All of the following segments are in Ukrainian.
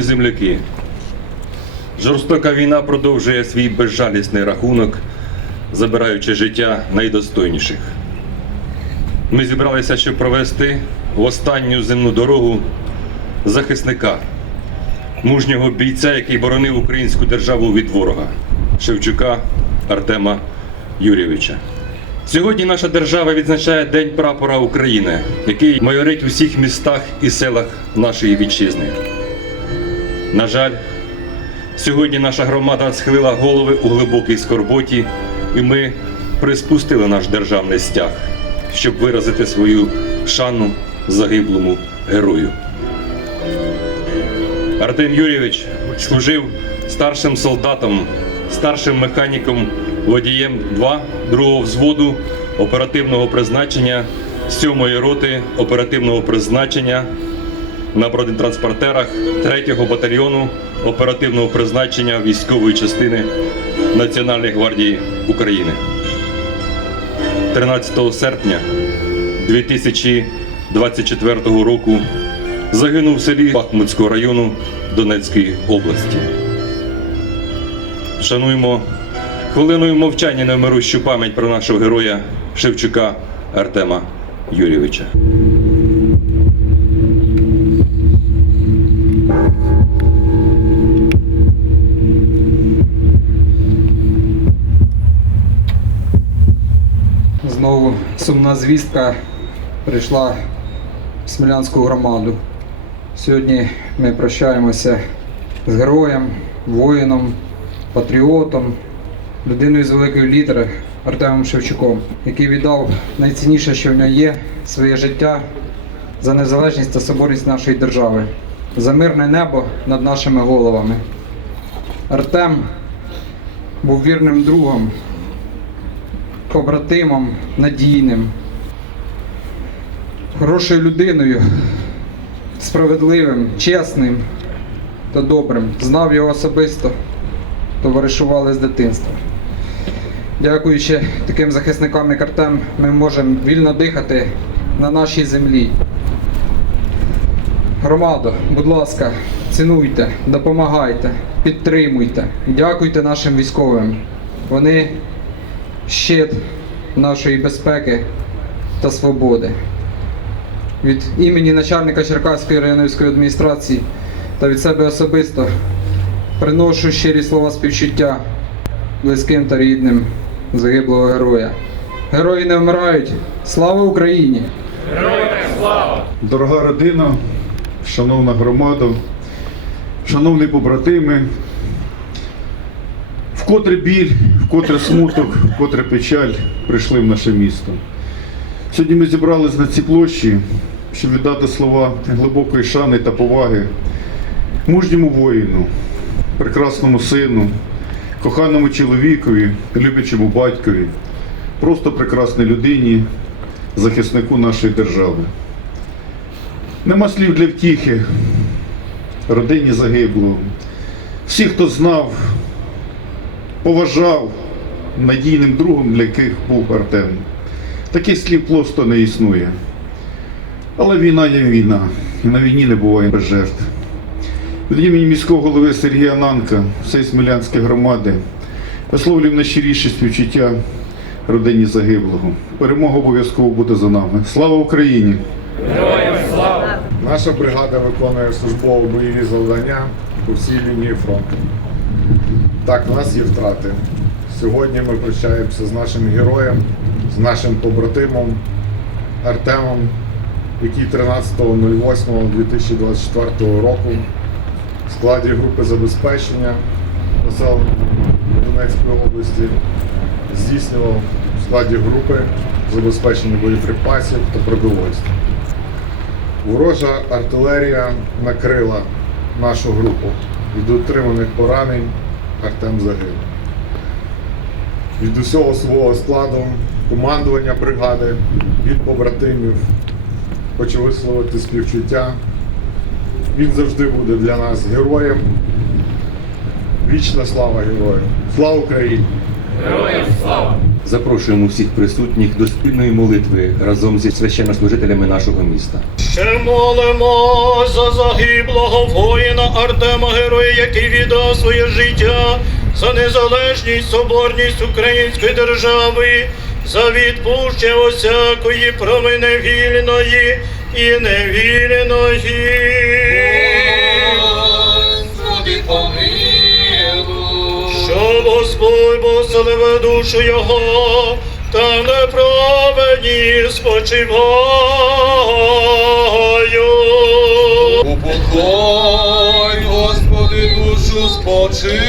Шановні земляки, жорстока війна продовжує свій безжалісний рахунок, забираючи життя найдостойніших. Ми зібралися, щоб провести в останню земну дорогу захисника, мужнього бійця, який боронив українську державу від ворога Шевчука Артема Юрійовича. Сьогодні наша держава відзначає День прапора України, який майорить у всіх містах і селах нашої вітчизни. На жаль, сьогодні наша громада схилила голови у глибокій скорботі, і ми приспустили наш державний стяг, щоб виразити свою шану загиблому герою. Артем Юрійович служив старшим солдатом, старшим механіком, водієм 2 другого взводу оперативного призначення 7-ї роти оперативного призначення на бронетранспортерах 3-го батальйону оперативного призначення військової частини Національної гвардії України. 13 серпня 2024 року загинув в селі Бахмутського району Донецької області. Шануємо хвилиною мовчання невмирущу пам'ять про нашого героя Шевчука Артема Юрійовича. Знову сумна звістка прийшла в Смілянську громаду. Сьогодні ми прощаємося з героєм, воїном, патріотом, людиною з великої літери Артемом Шевчуком, який віддав найцінніше, що в нього є, своє життя за незалежність та соборність нашої держави, за мирне небо над нашими головами. Артем був вірним другом, побратимом, надійним, хорошою людиною, справедливим, чесним та добрим. Знав його особисто, товаришували з дитинства. Дякуючи таким захисникам, як Артем, ми можемо вільно дихати на нашій землі. Громадо, будь ласка, цінуйте, допомагайте, підтримуйте, дякуйте нашим військовим. Вони щит нашої безпеки та свободи. Від імені начальника Черкаської районівської адміністрації та від себе особисто приношу щирі слова співчуття близьким та рідним загиблого героя. Герої не вмирають. Слава Україні! Дорога родина, шановна громада, шановні побратими, вкотре біль, вкотре смуток, вкотре печаль прийшли в наше місто. Сьогодні ми зібрались на цій площі, щоб віддати слова глибокої шани та поваги мужньому воїну, прекрасному сину, коханому чоловікові, любячому батькові, просто прекрасній людині, захиснику нашої держави. Нема слів для втіхи родині загиблого. Всі, хто знав, поважав надійним другом, для яких був Артем. Таких слів просто не існує. Але війна є війна, і на війні не буває без жертв. Від імені міського голови Сергія Нанка, всієї Смілянської громади, висловлюємо найщиріше співчуття родині загиблого. Перемога обов'язково буде за нами. Слава Україні! Наша бригада виконує службово бойові завдання по всій лінії фронту. Так, в нас є втрати. Сьогодні ми прощаємося з нашим героєм, з нашим побратимом Артемом, який 13.08.2024 року в складі групи забезпечення населення Донецької області здійснював в складі групи забезпечення боєприпасів та продовольства. Ворожа артилерія накрила нашу групу. Від отриманих поранень Артем загинув. Від усього свого складу, командування бригади, від побратимів хочу висловити співчуття. Він завжди буде для нас героєм. Вічна слава герою! Слава Україні! Запрошуємо всіх присутніх до спільної молитви разом зі священнослужителями нашого міста. Ще молимо за загиблого воїна Артема Героя, який віддав своє життя за незалежність, соборність української держави, за відпущення усякої провини вільної і невільної. Господи, помилуй. Господь поселив душу його, та неправедні спочиваю. Упокой, Господи, душу спочи,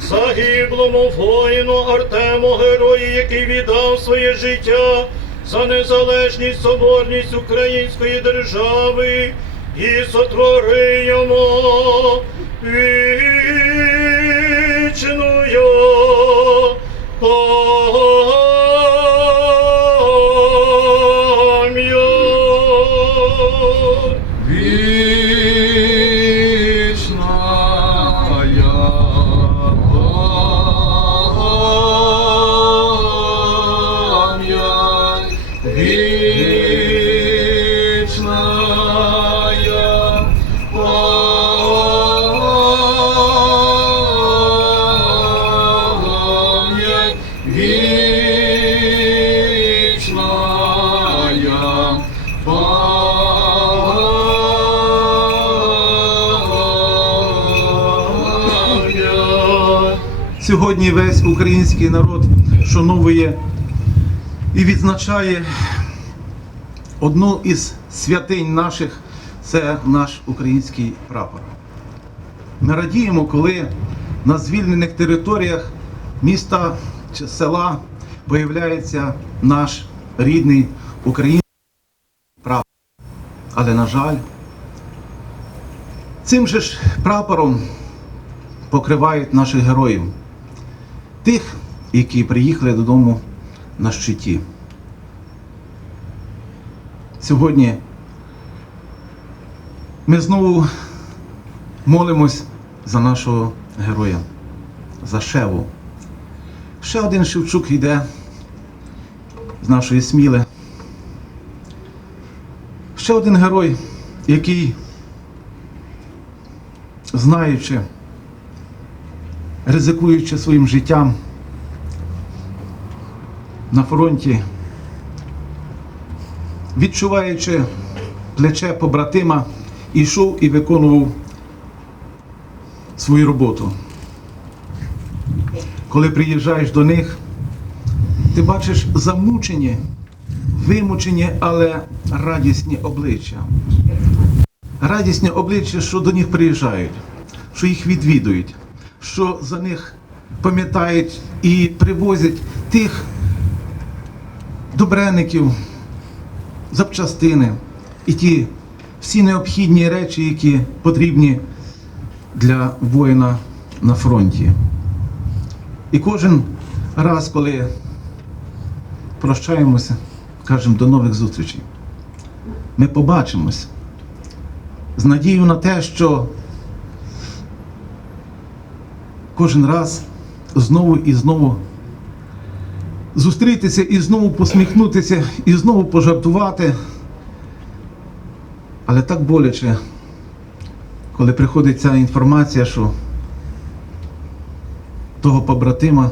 Загиблому воїну Артему Герою, який віддав своє життя за незалежність, соборність української держави і сотвори йому вічною Сьогодні весь український народ шановує і відзначає одну із святинь наших це наш український прапор. Ми радіємо, коли на звільнених територіях міста чи села появляється наш рідний український прапор. Але, на жаль, цим же ж прапором покривають наших героїв, тих, які приїхали додому на щиті. Сьогодні ми знову молимось за нашого героя, за Шеву. Ще один Шевчук йде з нашої сміли. Ще один герой, який, знаючи, ризикуючи своїм життям на фронті, відчуваючи плече побратима, йшов і виконував свою роботу. Коли приїжджаєш до них, ти бачиш замучені, вимучені, але радісні обличчя. Радісні обличчя, що до них приїжджають, що їх відвідують, що за них пам'ятають і привозять тих добреників, запчастини і ті всі необхідні речі, які потрібні для воїна на фронті. І кожен раз, коли прощаємося, кажемо до нових зустрічей, ми побачимось з надією на те, що кожен раз знову і знову зустрітися і знову посміхнутися, і знову пожартувати. Але так боляче, коли приходить ця інформація, що того побратима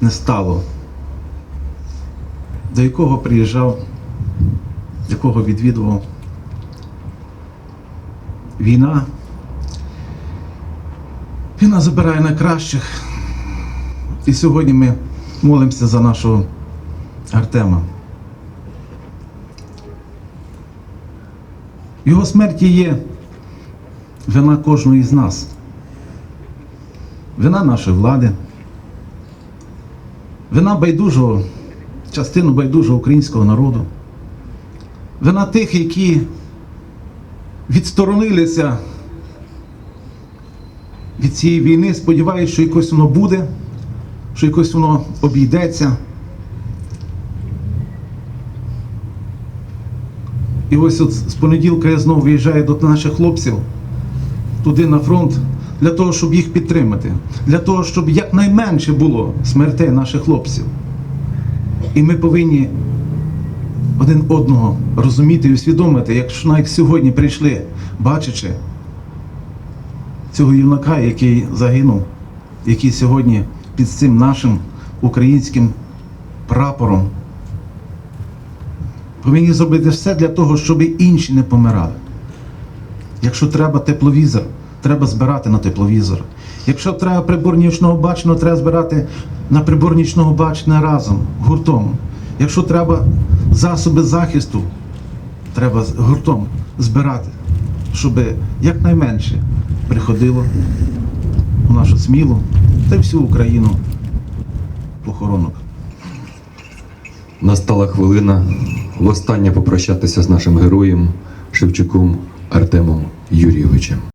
не стало, до якого приїжджав, якого відвідував. Війна. Війна забирає найкращих. І сьогодні ми молимося за нашого Артема. Його смерті є вина кожного із нас. вина нашої влади, вина байдужого, частину байдужого українського народу, вина тих, які відсторонилися від цієї війни, сподіваюся, що якось воно буде, що якось воно обійдеться. І ось от з понеділка я знову виїжджаю до наших хлопців туди на фронт для того, щоб їх підтримати, для того, щоб якнайменше було смертей наших хлопців. І ми повинні один одного розуміти і усвідомити, якщо навіть сьогодні прийшли, бачачи цього юнака, який загинув, який сьогодні під цим нашим українським прапором повинні зробити все для того, щоб інші не помирали. Якщо треба тепловізор, треба збирати на тепловізор. Якщо треба прибор нічного бачення, треба збирати на прибор нічного бачення разом, гуртом. Якщо треба засоби захисту, треба гуртом збирати, щоб якнайменше приходило у нашу смілу та всю Україну похоронок. Настала хвилина востаннє попрощатися з нашим героєм Шевчуком Артемом Юрійовичем.